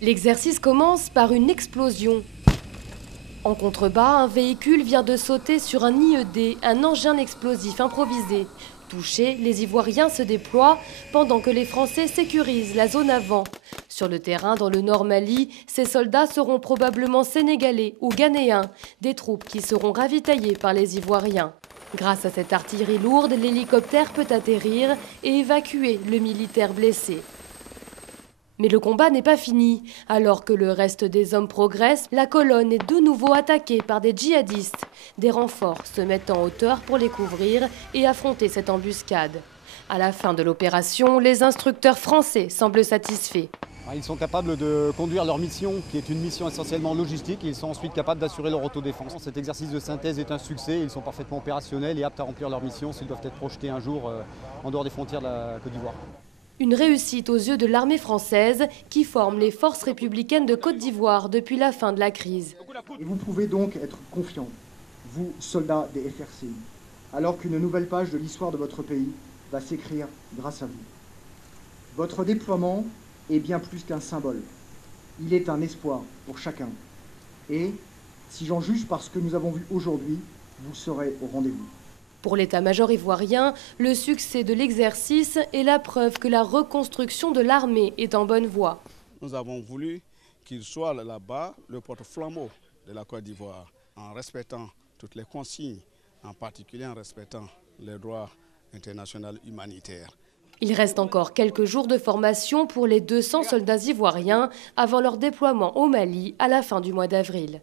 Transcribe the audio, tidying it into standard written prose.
L'exercice commence par une explosion. En contrebas, un véhicule vient de sauter sur un IED, un engin explosif improvisé. Touchés, les Ivoiriens se déploient pendant que les Français sécurisent la zone avant. Sur le terrain, dans le nord Mali, ces soldats seront probablement sénégalais ou ghanéens, des troupes qui seront ravitaillées par les Ivoiriens. Grâce à cette artillerie lourde, l'hélicoptère peut atterrir et évacuer le militaire blessé. Mais le combat n'est pas fini. Alors que le reste des hommes progresse, la colonne est de nouveau attaquée par des djihadistes. Des renforts se mettent en hauteur pour les couvrir et affronter cette embuscade. À la fin de l'opération, les instructeurs français semblent satisfaits. Ils sont capables de conduire leur mission, qui est une mission essentiellement logistique. Ils sont ensuite capables d'assurer leur autodéfense. Cet exercice de synthèse est un succès. Ils sont parfaitement opérationnels et aptes à remplir leur mission s'ils doivent être projetés un jour en dehors des frontières de la Côte d'Ivoire. Une réussite aux yeux de l'armée française qui forme les forces républicaines de Côte d'Ivoire depuis la fin de la crise. Et vous pouvez donc être confiants, vous, soldats des FRCI, alors qu'une nouvelle page de l'histoire de votre pays va s'écrire grâce à vous. Votre déploiement est bien plus qu'un symbole. Il est un espoir pour chacun. Et, si j'en juge par ce que nous avons vu aujourd'hui, vous serez au rendez-vous. Pour l'état-major ivoirien, le succès de l'exercice est la preuve que la reconstruction de l'armée est en bonne voie. Nous avons voulu qu'il soit là-bas le porte-flambeau de la Côte d'Ivoire, en respectant toutes les consignes, en particulier en respectant les droits internationaux humanitaires. Il reste encore quelques jours de formation pour les 200 soldats ivoiriens avant leur déploiement au Mali à la fin du mois d'avril.